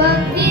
But